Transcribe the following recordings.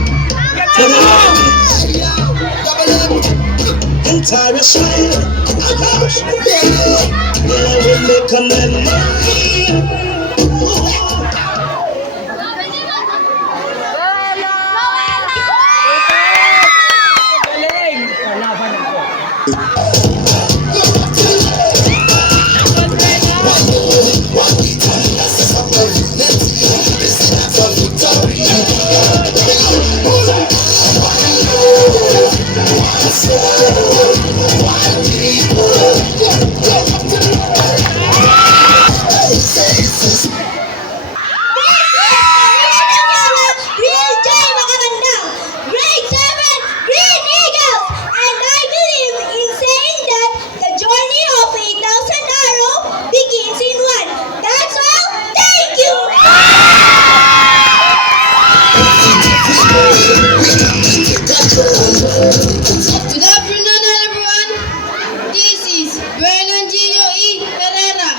To the entire Israel. Yeah, we make a Good afternoon, everyone. This is Vernon Gio E. Pereira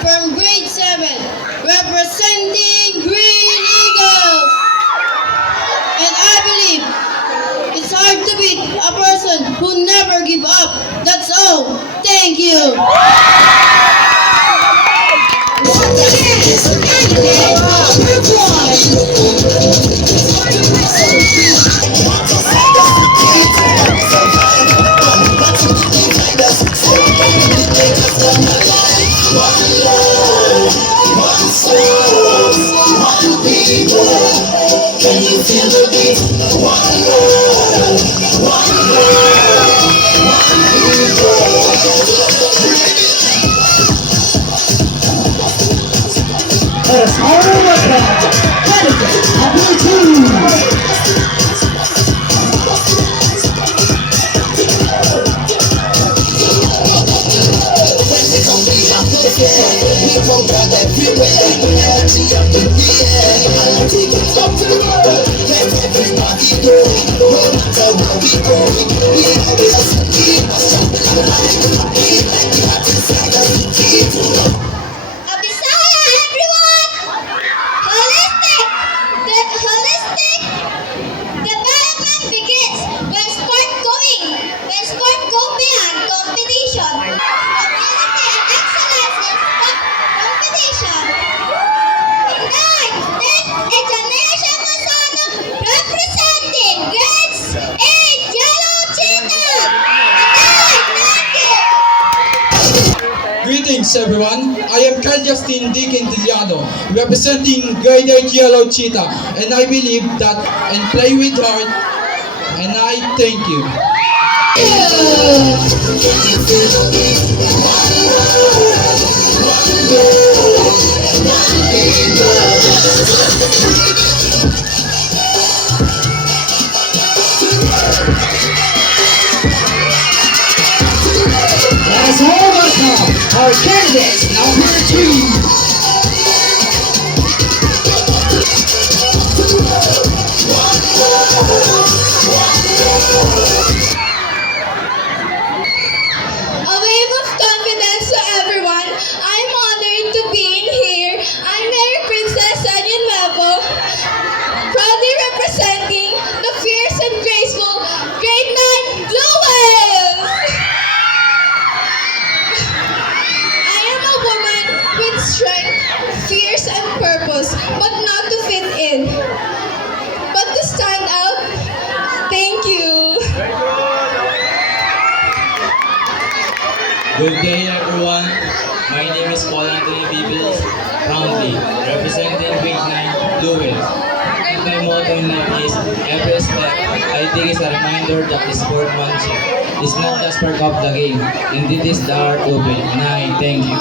from grade 7, representing Green Eagles. And I believe it's hard to beat a person who never give up. That's all. Thank you. Can you feel the beat? One world, one world, one people. Let us all welcome Candidate number 2. We program everywhere, energy up in the air. I'll take it up to the world. Let everybody go. No matter where we go, we always keep us jumping alive. We like the heart inside us to keep on. Abisaya, everyone! Holistic development begins when sport go beyond competition. Community and excellence in sport competition. Tonight, this is Janesha Masano representing grades 8 Yellow Cheetah. Thank you. Greetings everyone, I am Carl Justin D. Quintiliano, representing Grade 8 Yellow Cheetah, and I believe that and play with heart, and I thank you. Let's all welcome our candidates number 2. A wave of confidence to everyone. I'm honored to be in here. I'm Mary Princess Sanyan Nuevo, proudly representing the fierce and graceful Grade 9 Blue Whales. I am a woman with strength, fierce and purpose, but not to fit in, but to stand out. Thank you. Good day everyone, my name is Paul Anthony Bibils, proudly representing Grade 9 Blue Whales. And my motto in life is, every step I think is a reminder that the sportsmanship is not just part of the game, and it is the art of it. And I thank you.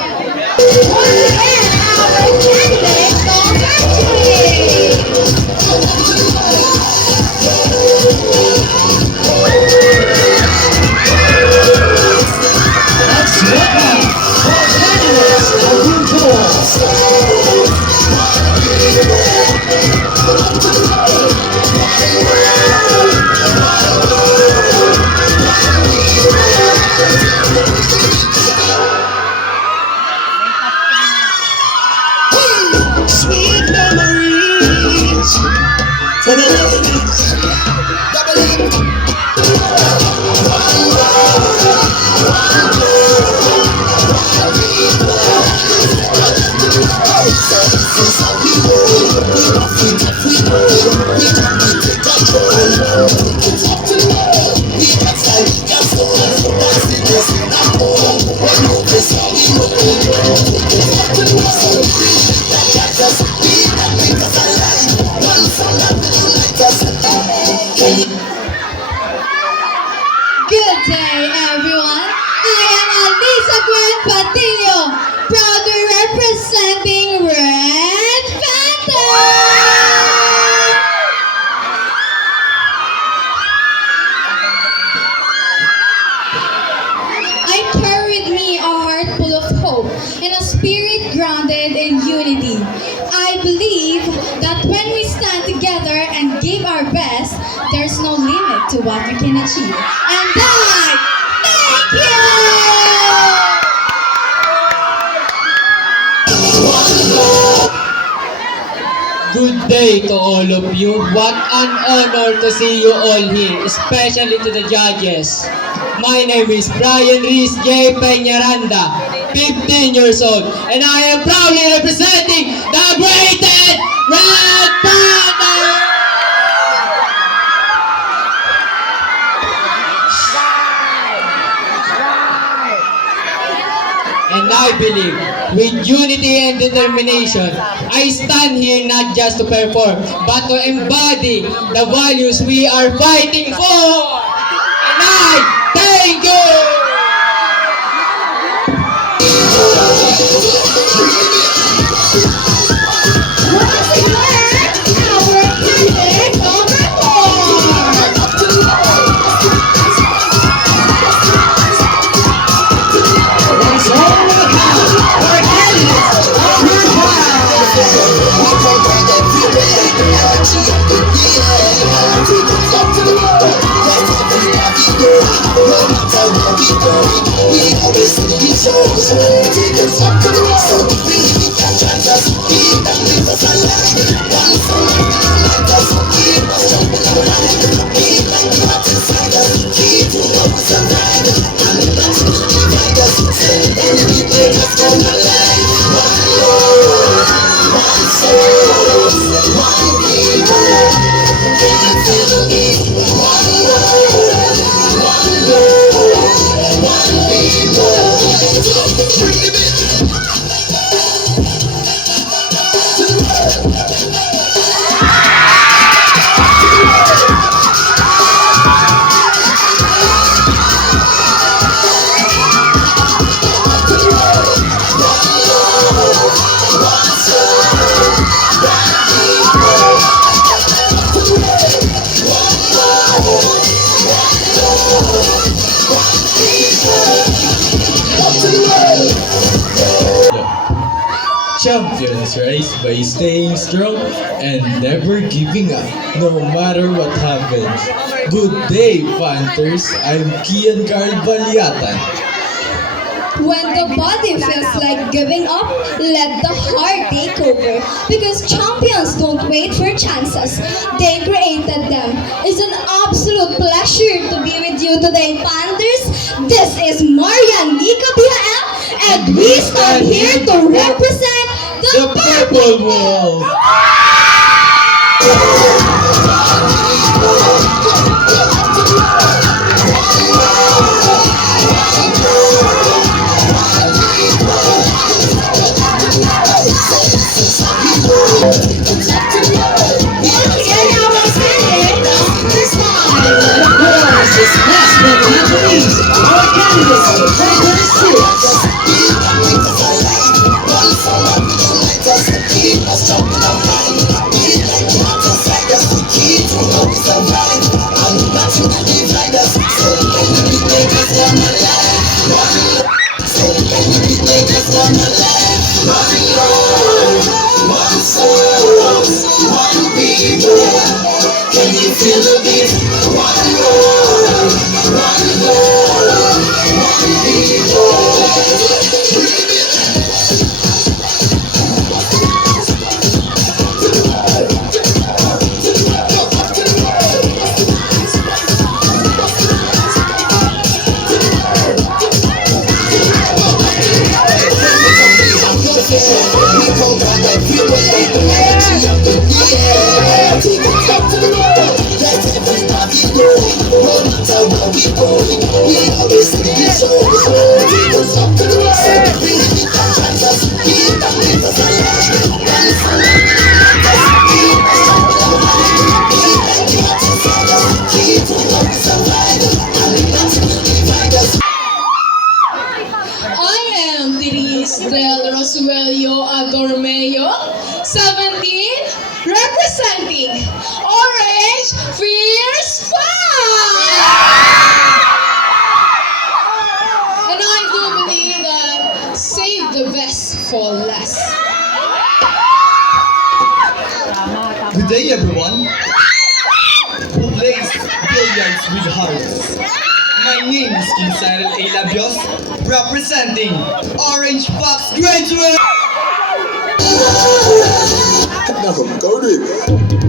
Let's welcome our candidates number 4. Sweet memories for the ladies. proudly representing Red Panther! I carry with me a heart full of hope and a spirit grounded in unity. I believe that when we stand together and give our best, there's no limit to what we can achieve. And I thank you! Good day to all of you. What an honor to see you all here, especially to the judges. My name is Brian Reese J. Peñaranda, 15 years old, and I am proudly representing the greatest Red Panther! And I believe, with unity and determination, I stand here not just to perform, but to embody the values we are fighting for. And I thank you! Champions rise by staying strong and never giving up, no matter what happens. Good day, Panthers. I'm Kian Carl Balyatan. When the body feels like giving up, let the heart take over. Because champions don't wait for chances, they created them. It's an absolute pleasure to be with you today, Panthers. This is Marian Nika Bihael, and we stand here to represent the Purple Wolf. Take it up to the world. Let's Ateneo. 17, representing Orange Fierce Fire. And I do believe that save the best for last. Good day, everyone. Who plays billiards with hearts? My name is King Cyril A. Labios, representing Orange Fox Grade 12. Now, go to it.